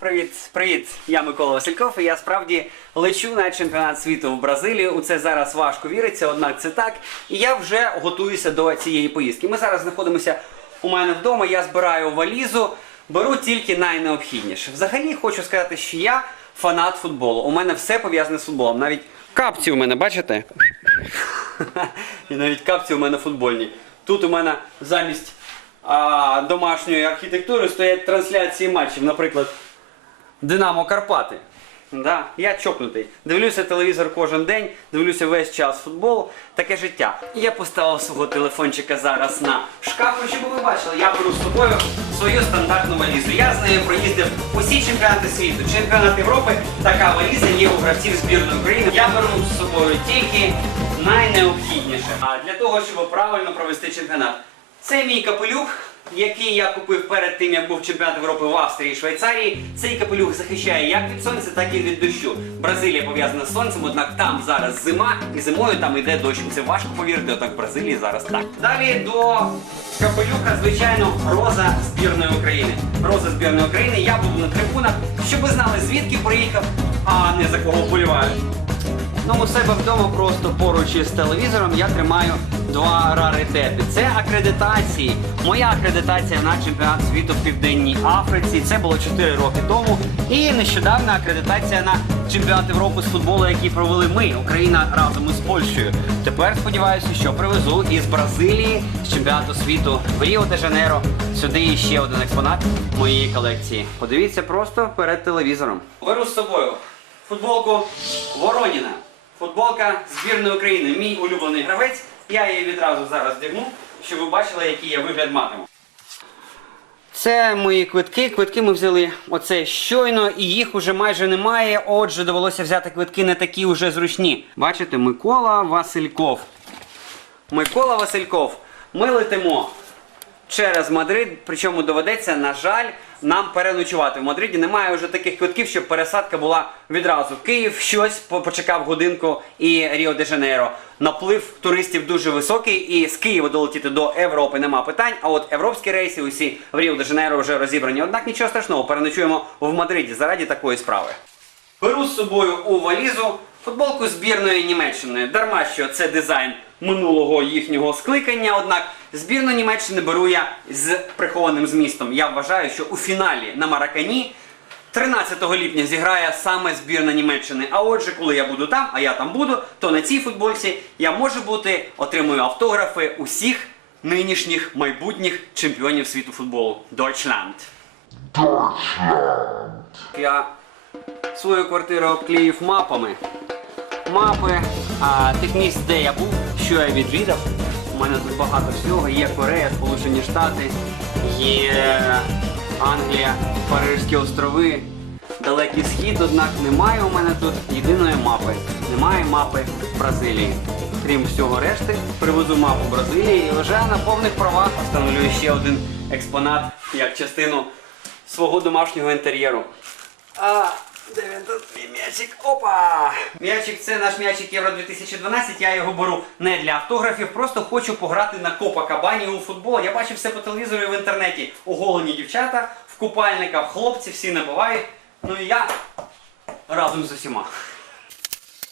Привіт, привіт! Я Микола Васильков, і я справді лечу на чемпіонат світу в Бразилію. У це зараз важко віриться, однак це так. І я вже готуюся до цієї поїздки. Ми зараз знаходимося у мене вдома. Я збираю валізу, беру тільки найнеобхідніше. Взагалі хочу сказати, що я фанат футболу. У мене все пов'язане з футболом. Навіть капці у мене, бачите? І навіть капці у мене футбольні. Тут у мене замість а, домашньої архітектури стоять трансляції матчів, наприклад. Динамо Карпати. Да, я чокнутий. Дивлюся телевізор кожен день, дивлюся весь час футбол. Таке життя. Я поставив свого телефончика зараз на шкаф, щоб ви бачили, я беру з собою свою стандартну валізу. Я з нею проїздив усі чемпіонати світу, чемпіонат Європи. Така валіза є у гравців збірної України. Я беру з собою тільки найнеобхідніше. А для того, щоб правильно провести чемпіонат. Це мій капелюх, який я купив перед тим, як був чемпіонат Європи в Австрії і Швейцарії. Цей капелюх захищає як від сонця, так і від дощу. Бразилія пов'язана з сонцем, однак там зараз зима, і зимою там йде дощ. Це важко повірити, однак в Бразилії зараз так. Далі до капелюха, звичайно, роза збірної України. Роза збірної України. Я буду на трибунах, щоб ви знали, звідки приїхав, а не за кого вболіваю. Ну, у себе вдома просто поруч із телевізором я тримаю два раритети. Це акредитації. Моя акредитація на чемпіонат світу в Південній Африці. Це було 4 роки тому. І нещодавна акредитація на чемпіонат Європи з футболу, який провели ми, Україна разом із Польщею. Тепер сподіваюся, що привезу із Бразилії з чемпіонату світу в Ріо де Жанейро. Сюди ще один експонат моєї колекції. Подивіться просто перед телевізором. Беру з собою футболку Вороніна. Футболка збірної України. Мій улюблений гравець. Я її відразу зараз вдягну, щоб ви бачили, який я вигляд матиму. Це мої квитки. Квитки ми взяли оце щойно, і їх уже майже немає. Отже, довелося взяти квитки не такі уже зручні. Бачите, Микола Васильков. Микола Васильков. Ми летимо через Мадрид, причому доведеться, на жаль, нам переночувати в Мадриді. Немає вже таких квитків, щоб пересадка була відразу. Київ щось почекав годинку і Ріо де Жанейро. Наплив туристів дуже високий, і з Києва долетіти до Європи нема питань. А от європейські рейси усі в Ріо де Жанейро вже розібрані. Однак нічого страшного, переночуємо в Мадриді заради такої справи. Беру з собою у валізу футболку збірної Німеччини. Дарма що це дизайн минулого їхнього скликання. Однак збірну Німеччини беру я з прихованим змістом. Я вважаю, що у фіналі на Маракані 13 липня зіграє саме збірна Німеччини. А отже, коли я буду там, а я там буду, то на цій футболці я можу бути, отримую автографи усіх нинішніх майбутніх чемпіонів світу футболу. Deutschland. Я свою квартиру обклеїв мапами. Мапи а, тих місць, де я був, що я відвідав. У мене тут багато всього. Є Корея, Сполучені Штати, є Англія, Парижські острови, Далекий Схід, однак немає у мене тут єдиної мапи. Немає мапи Бразилії. Крім всього решти, привезу мапу Бразилії і вже на повних правах встановлюю ще один експонат як частину свого домашнього інтер'єру. Де він тут мій м'ячик? Опа! М'ячик це наш м'ячик Євро 2012. Я його беру не для автографів, просто хочу пограти на Копа Кабані у футбол. Я бачив все по телевізору і в інтернеті. Оголені дівчата в купальниках, хлопці всі набувають. Ну і я разом з усіма.